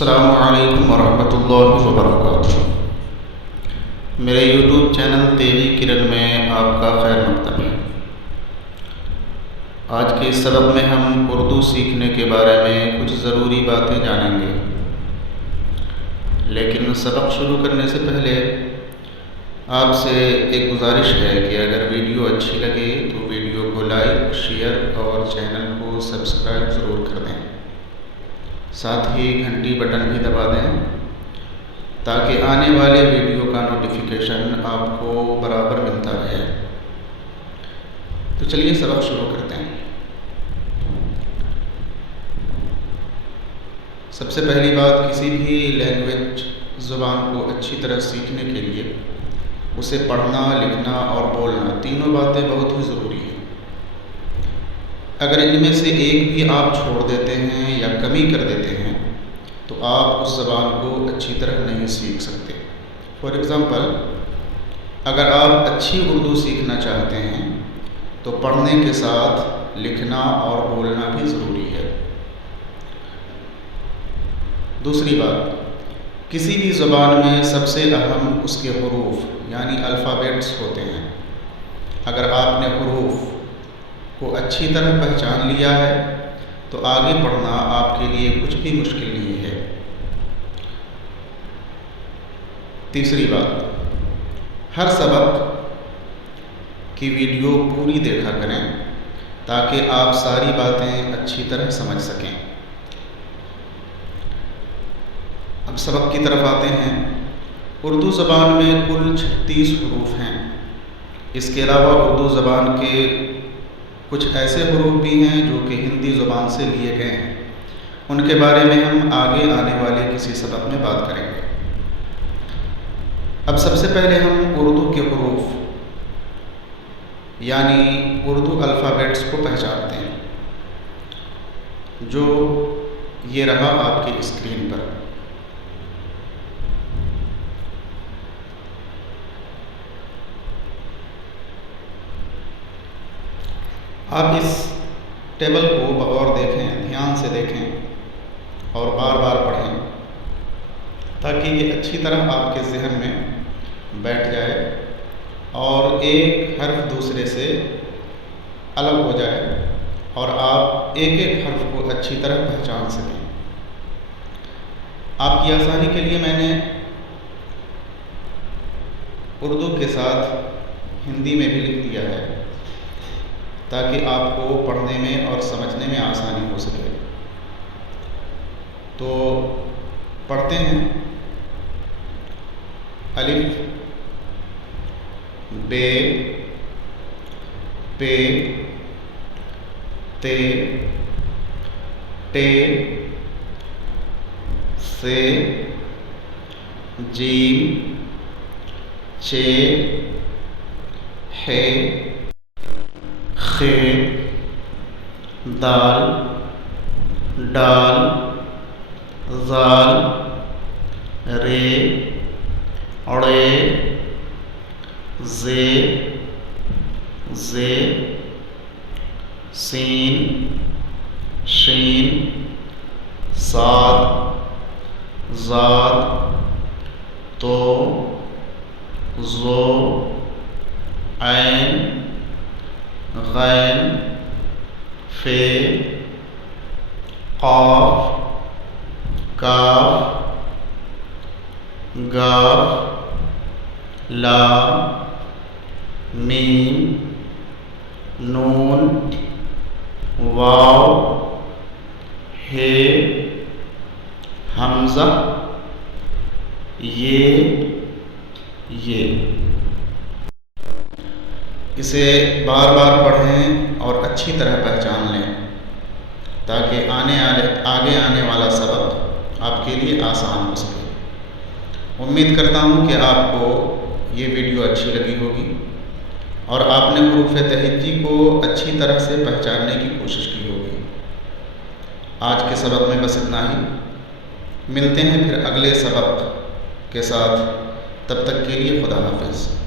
السلام علیکم ورحمۃ اللہ وبرکاتہ۔ میرے یوٹیوب چینل تیغی کرن میں آپ کا خیر مقدم ہے۔ آج کے اس سبق میں ہم اردو سیکھنے کے بارے میں کچھ ضروری باتیں جانیں گے، لیکن سبق شروع کرنے سے پہلے آپ سے ایک گزارش ہے کہ اگر ویڈیو اچھی لگے تو ویڈیو کو لائک، شیئر اور چینل کو سبسکرائب ضرور کر دیں۔ ساتھ ہی گھنٹی بٹن بھی دبا دیں تاکہ آنے والے ویڈیو کا نوٹیفیکیشن آپ کو برابر ملتا رہے۔ تو چلیے سبق شروع کرتے ہیں۔ سب سے پہلی بات، کسی بھی لینگویج زبان کو اچھی طرح سیکھنے کے لیے اسے پڑھنا، لکھنا اور بولنا تینوں باتیں بہت ہی ضروری ہیں۔ اگر ان میں سے ایک بھی آپ چھوڑ دیتے ہیں یا کمی کر دیتے ہیں تو آپ اس زبان کو اچھی طرح نہیں سیکھ سکتے۔ فار ایگزامپل، اگر آپ اچھی اردو سیکھنا چاہتے ہیں تو پڑھنے کے ساتھ لکھنا اور بولنا بھی ضروری ہے۔ دوسری بات، کسی بھی زبان میں سب سے اہم اس کے حروف یعنی الفابیٹس ہوتے ہیں۔ اگر آپ نے حروف کو اچھی طرح پہچان لیا ہے تو آگے پڑھنا آپ کے لیے کچھ بھی مشکل نہیں ہے۔ تیسری بات، ہر سبق کی ویڈیو پوری دیکھا کریں تاکہ آپ ساری باتیں اچھی طرح سمجھ سکیں۔ اب سبق کی طرف آتے ہیں۔ اردو زبان میں کل 36 حروف ہیں۔ اس کے علاوہ اردو زبان کے کچھ ایسے حروف بھی ہیں جو کہ ہندی زبان سے لیے گئے ہیں۔ ان کے بارے میں ہم آگے آنے والے کسی سبق میں بات کریں گے۔ اب سب سے پہلے ہم اردو کے حروف یعنی اردو الفابیٹس کو پہچانتے ہیں، جو یہ رہا آپ کی اسکرین پر۔ آپ اس ٹیبل کو بغور دیکھیں، دھیان سے دیکھیں اور بار بار پڑھیں تاکہ یہ اچھی طرح آپ کے ذہن میں بیٹھ جائے اور ایک حرف دوسرے سے الگ ہو جائے اور آپ ایک ایک حرف کو اچھی طرح پہچان سکیں۔ آپ کی آسانی کے لیے میں نے اردو کے ساتھ ہندی میں بھی لکھ دیا ہے تاکہ آپ کو پڑھنے میں اور سمجھنے میں آسانی ہو سکے۔ تو پڑھتے ہیں۔ الف، بے، پے، تے، ٹے، سے، جیم، چے، ہے، خے، دال، ڈال، زال، رے، عڑے، زے، زے، سین، شین، صاد، زاد، تو، زو، عین، غین، فے، قاف، کاف، گاف، لام، میم، نون، واو، ہے، حمزہ، یہ۔ اسے بار بار پڑھیں اور اچھی طرح پہچان لیں تاکہ آگے آنے والا سبق آپ کے لیے آسان ہو سکے۔ امید کرتا ہوں کہ آپ کو یہ ویڈیو اچھی لگی ہوگی اور آپ نے حروف تہجی کو اچھی طرح سے پہچاننے کی کوشش کی ہوگی۔ آج کے سبق میں بس اتنا ہی۔ ملتے ہیں پھر اگلے سبق کے ساتھ، تب تک کے لیے خدا حافظ۔